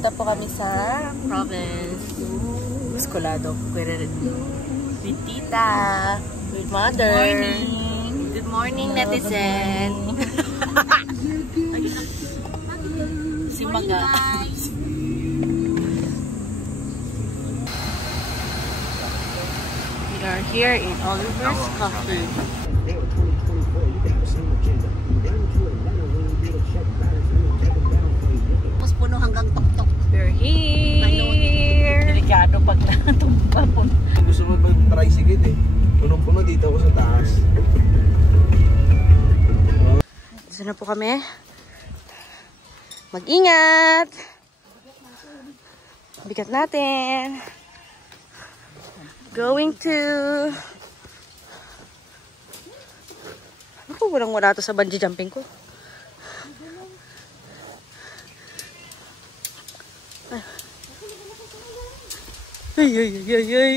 Punta po kami sa province. Escolado. With tita. With mother. Good morning, netizen. Si Maga. We are here in Oliver's Coffee. Tapos puno hanggang tok-tok. We're here. Delikado pag natumpa po. Gusto mo mag-tricycle eh. Punong-puno dito ako sa taas. Dito na po kami. Mag-ingat. Bigat natin. Going to... Ako, walang-wala to sa bungee jumping ko. Ay, ay, ay, ay, ay.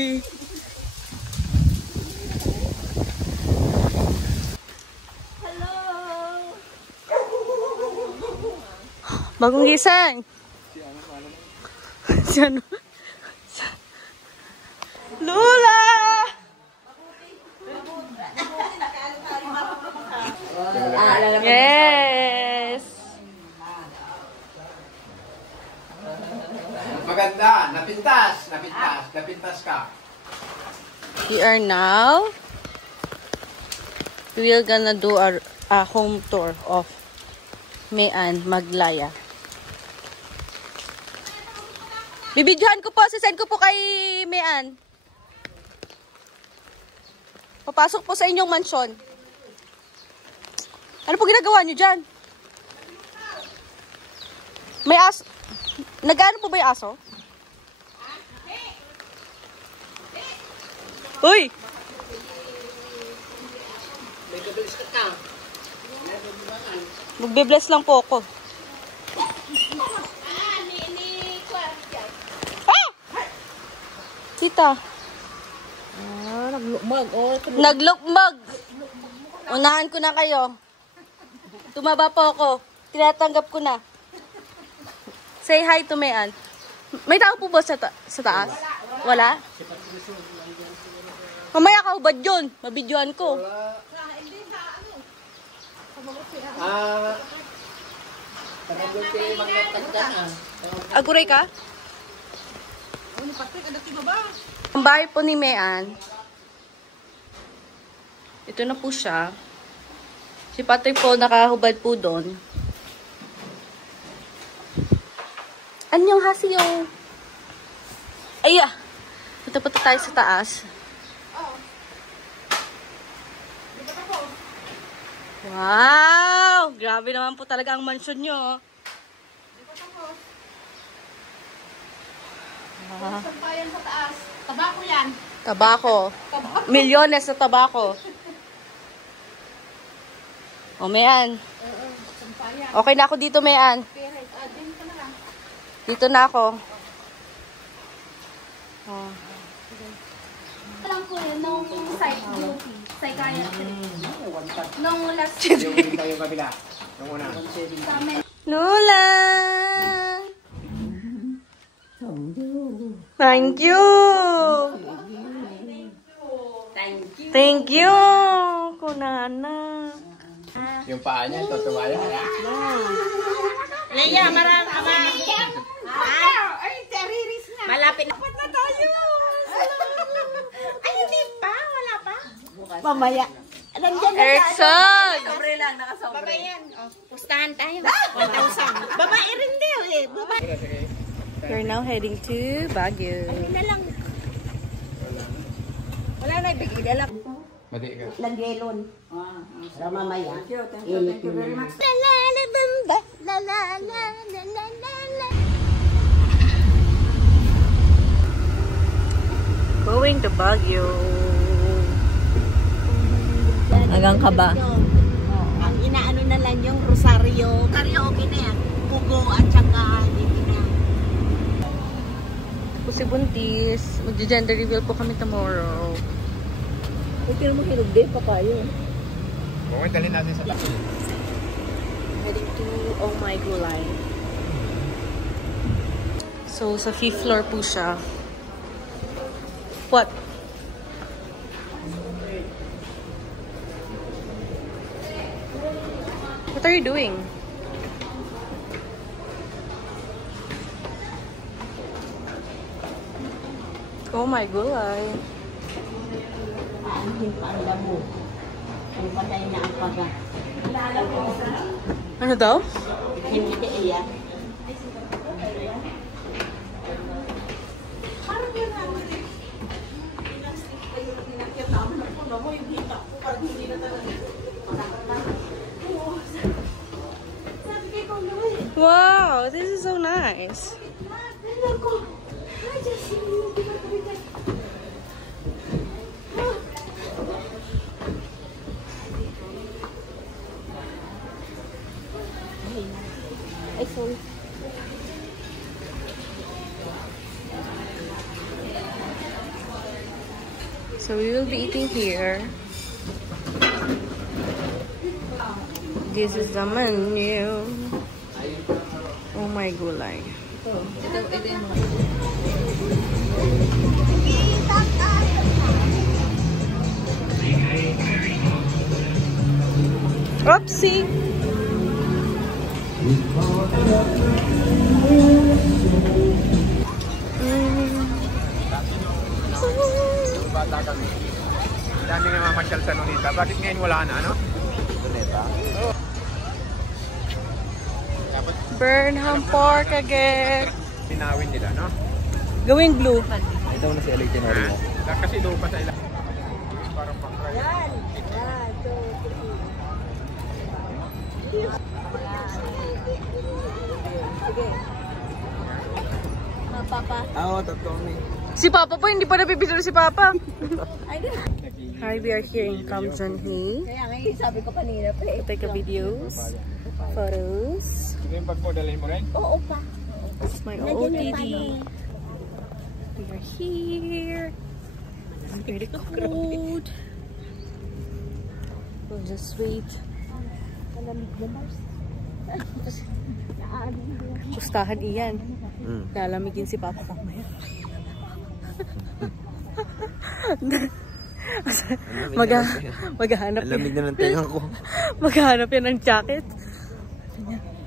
Hello! Bagong gising. Si ano? Lula! Yes! Maganda! Napintas ka. We are now, we're gonna do a home tour of Mayan Maglaya. Bibidyohan ko po, sisend ko po kay Mayan. Papasok po sa inyong mansyon. Ano po ginagawa niyo dyan? May aso. Nag-ano po ba yung aso? Uy! Magbe-bless lang po ako. Ah! Tita. Naglukmag. Naglukmag. Unahan ko na kayo. Tumaba po ako. Tinatanggap ko na. Say hi to Mayan. May tao po ba sa taas? Wala? Mamaya ka hubad yun. Mabidyohan ko. Aguray ka? Ang bahay po ni Mayan. Ito na po siya. Si Patrick po nakahubad po doon. Anyong hasiyo. Aya. Punta tayo sa taas. Wow! Grabe naman po talaga ang mansion nyo. Sampayan sa taas. Tabako yan. Tabako. Milyones na tabako. O, Mayan. Okay na ako dito, Mayan. Dito na ako. Oh. Alam ko yun, nung site duty, psychiatry. Nung last Yung kabila. Yung una. Lula! Thank you! Thank you! Kunana. Yung paa niya, tutuwa yan. Leia, ay, teriris na. Malapit na. Dapat na tayo. Ay, hindi pa. Wala pa. Mamaya. Nandiyan na Erikson! Sobre lang, nakasobre. Babayan. Oh, pustahan tayo. 1,000. Babae rin daw eh. Babae. We're now heading to Baguio. Ano na lang. Wala na ibigay. Dala. Mati ka. Nagyelon. Para mamaya. Thank you very much. La la la bamba. La la la la la la. Going to Baguio. Hanggang ka ba? Ang inaano na lang yung Rosario. Karaoke na yan. Pugo at saka dito na. Po si Buntis. Mag-gender reveal po kami tomorrow. Pero mo hinugde pa kayo. Okay, dali natin sa taas. Heading to Oh My Gulay. So, sa 5th floor po siya. What? What are you doing? Oh my God. Hindi pa ang damo. Ang patay na ang paga. Ano daw? Hindi ka iya. Wow, this is so nice. Ay, sorry. So we will be eating here. This is the menu. Oh my gulay. Oopsie! Bata kami. Dami nga mamasyal sa Nonita. Bakit ngayon wala na, ano? Nonita? Burnham Park again. Pinawin nila, no? Going blue. Ito na si itinerary mo. Kasi doon pa sa ilang. Parang pang-cry. Yan. Sige. Papa. Oo, tatlo ni. Si Papa po, hindi pa nabibidyo si Papa. Hi, we are here in Kamjanhi. Kaya ngayon sabi ko kanina pa eh. Take a videos, photos. Ito yung pagpodalhin mo rin? Oo pa. This is my OOTD. We are here. It's pretty cold. We'll just wait. Malamig na Mars. Pustahan iyan. Lalamigin si Papa mamaya. Maghahanap yan. Lamig na ng tenga ko. Maghahanap yan ng jacket.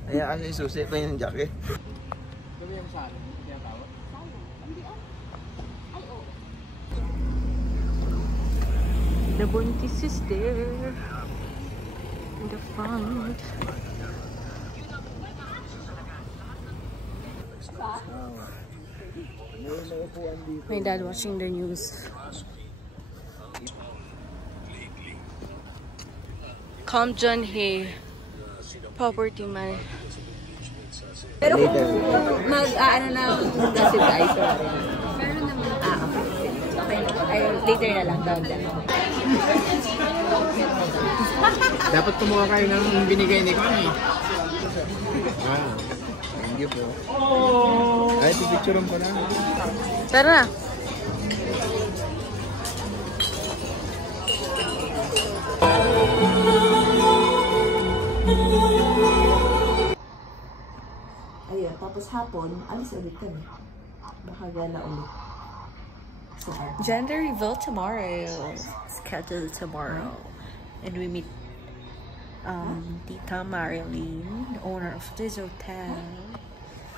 Kaya kasi susi pa yung jacket. The buntis is there in the front. My dad watching the news. Kamjanhi property man. Pero kung mag-ano na gossip tayo, sorry. Meron naman. Okay. Ay, later na lang. Tawag na. Dapat kumuha kayo ng binigay ni Connie. Wow. Thank you po. Ay, pipicturean ko na. Tara na. Ayun, tapos hapon, alis ulit kami. Baka gala ulit. Gender reveal tomorrow. Scheduled tomorrow. And we meet Tita Marilyn, the owner of this hotel.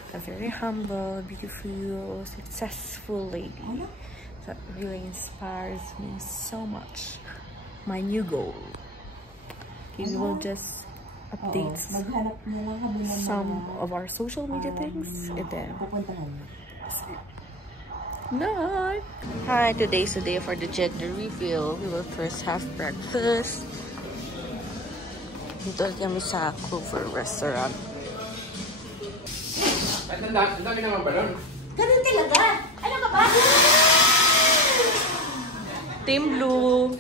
A very humble, beautiful, successful lady that really inspires me so much. My new goal. We will just update some of our social media things and then night. Hi, today's the day for the gender reveal. We will first have breakfast. Dito kami sa Clover Restaurant. Ang dami naman ba doon? Ganun talaga! Ano ka ba? Team Blue.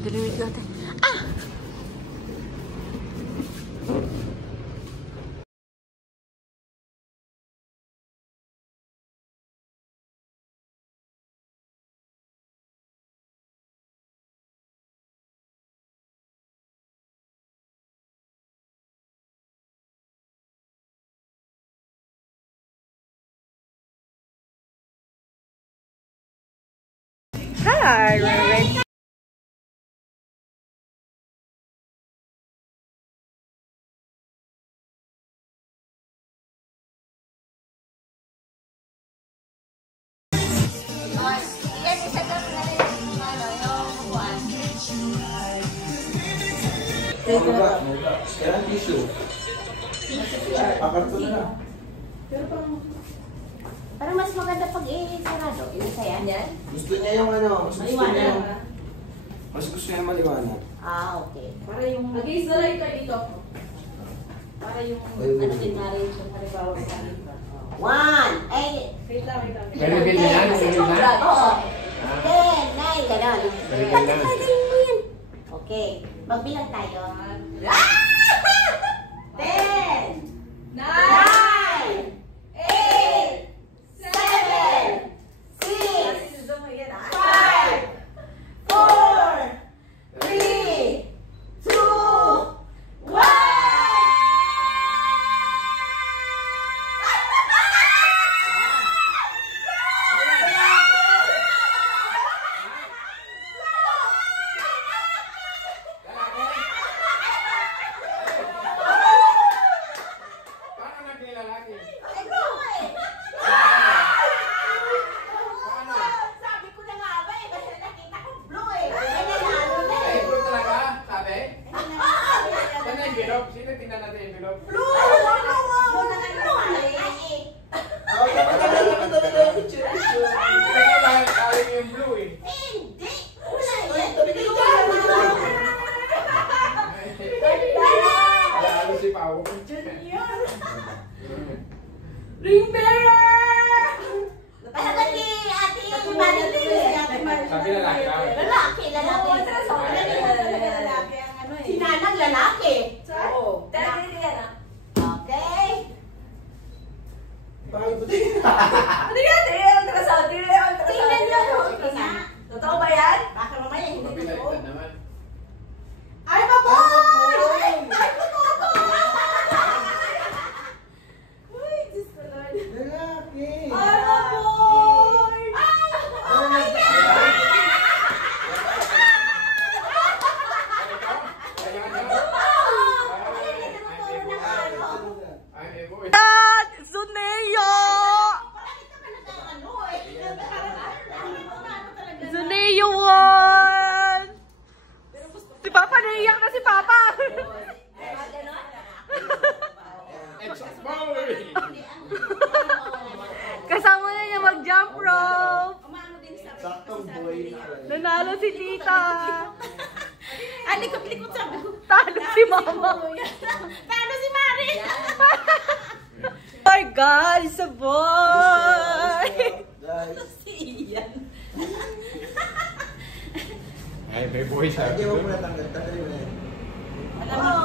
Ganun natin. Ah! Ayan, we're ready. Kailan tissue? Pakarto na lang. Parang mas maganda pag sarado. Isa yan? Gusto niya yung ano, mas gusto niya maliwanag. Ah, okay. Para yung... Against the light tayo dito. Para yung... Ano din marriage yung halimbawa sa akin. 1, 8, Wait lang. May reveal na yan? May reveal na? oo. 10, 9, gano'n. May reveal na. Okay. Magbilang tayo. 10, 9, 8, 7, 6, 5, 4, 3, 2, 1. Paano nagnilalaki? Sabi ko na nga ba eh, kasi nakita ko blue eh. Ay, nanalo na Ay, eh. blue talaga? Sabi? Saan na envelope? Sino tingnan natin envelope? Blue na nga eh. Kasi lang yung blue eh. Hindi. Wala yan. Lalo si Pao. Ring bearer! Kaya kasi ate Marilyn. Sabi lalaki daw. Lalaki. Si Nanang lalaki. Oo. Okay. Bakit ba din? Tingnan nyo. Tingnan. Totoo ba yan? Baka mamaya hindi ko. Mapinalitan naman. Ay, maboy! Ay, Lalaki! maboy! Oh my God! Zuneo! Zuneo won! Si Papa, naiiyak na si Papa! Kasama na niya mag-jump rope! Saktong boy. Nanalo si Tita! Likot-likot sabi ko. Talo si Mama! Paano si Mari? Oh my God, it's a boy! Iyan. Ay, may boy sabi. Hindi mo muna tanggal mo na yan. Alam mo,